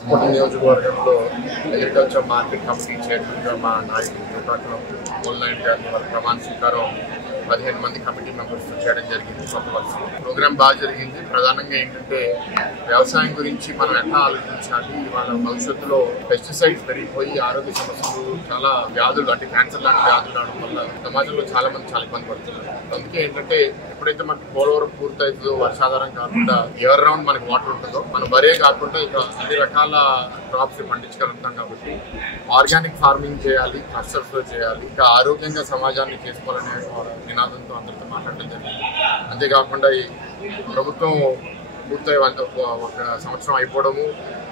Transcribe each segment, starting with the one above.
కోటి నియోజకవర్గంలో agriculture market committee చైర్మన్గా మా నాయకులు యువకాకులం ఆన్లైన్ గారిని వాళ్ళ ప్రమాణ స్వీకారం 15 మంది కమిటీ మెంబర్స్ చేయడం జరిగింది. కొత్త వలస ప్రోగ్రామ్ బాగా జరిగింది. ప్రధానంగా ఏంటంటే వ్యవసాయం గురించి మనం ఎట్లా ఆలోచించాలి, వాళ్ళ భవిష్యత్తులో పెస్టిసైడ్స్ పెరిగిపోయి ఆరోగ్య సమస్యలు, చాలా వ్యాధులు అంటే క్యాన్సర్ లాంటి వ్యాధులు రావడం వల్ల సమాజంలో చాలా మంది చాలా ఇబ్బంది పడుతున్నారు. అందుకే ఏంటంటే ఎప్పుడైతే మనకి పోలవరం పూర్తవుతుందో వర్షాధారం కాకుండా ఇయర్ రౌండ్ మనకి వాటర్ ఉంటుందో మనం వరే కాకుండా ఇక అన్ని రకాల క్రాప్స్ పండించగలుగుతాం. కాబట్టి ఆర్గానిక్ ఫార్మింగ్ చేయాలి, క్లస్టర్స్ లో చేయాలి, ఇంకా ఆరోగ్యంగా సమాజాన్ని చేసుకోవాలనే నినాదంతో అందరితో మాట్లాడడం జరిగింది. అంతేకాకుండా ఈ ప్రభుత్వం పూర్తయి ఒక సంవత్సరం అయిపోవడము,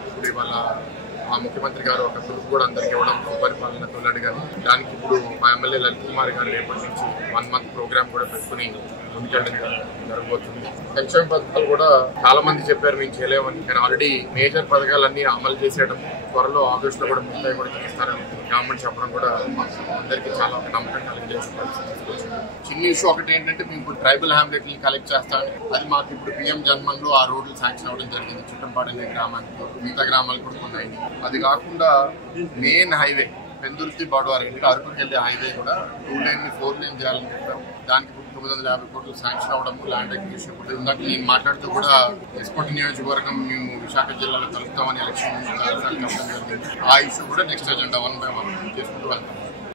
ఇప్పుడు ఇవాళ మా ముఖ్యమంత్రి గారు ఒక పిలుపు కూడా అందరికి ఇవ్వడం, పరిపాలన తొలడు కానీ దానికి ఇప్పుడు మా ఎమ్మెల్యే లలిత్ కుమార్ గారు రేపటి నుంచి 1 month ప్రోగ్రామ్ కూడా పెట్టుకుని ముందుకెళ్ళడం జరగబోతుంది. సంక్షేమ పథకాలు కూడా చాలా మంది చెప్పారు మేము చేయలేమని, కానీ ఆల్రెడీ మేజర్ పథకాలన్నీ అమలు చేసేయడం, త్వరలో ఆగస్టులో కూడా మిగతా కూడా చేస్తారని గవర్నమెంట్ చెప్పడం కూడా అందరికీ చాలా ఒక నమ్మకం కలిగించే పరిస్థితి. చిన్న ఇష్యూ ఒకటి ఏంటంటే మేము ఇప్పుడు ట్రైబల్ హ్యామ్లెట్ని కలెక్ట్ చేస్తామని, అది మాకు ఇప్పుడు పిఎం జన్మన్లో ఆ రోడ్లు శాంక్షన్ అవ్వడం జరిగింది. చుట్టంపాడు అనే గ్రామానికి, మిగతా గ్రామాలు కూడా కొన్ని అయింది. అది కాకుండా మెయిన్ హైవే పెందుర్తి బాడవారి ఇంటి అరకుకి వెళ్ళే హైవే కూడా 2 lane 4 lane చేయాలని చెప్పాం. దానికి 950 కోట్లు శాంక్షన్ అవ్వడం, ల్యాండ్ అక్విజిషన్ కూడా. ఇందాక నేను మాట్లాడుతూ కూడా ఎస్కోటి నియోజకవర్గం మేము విశాఖ జిల్లాలో కలుపుతామని ఎలక్షన్ చెప్పడం జరిగింది. ఆ ఇష్యూ కూడా నెక్స్ట్ అజెండా 1 by 1 చేసుకుంటాం.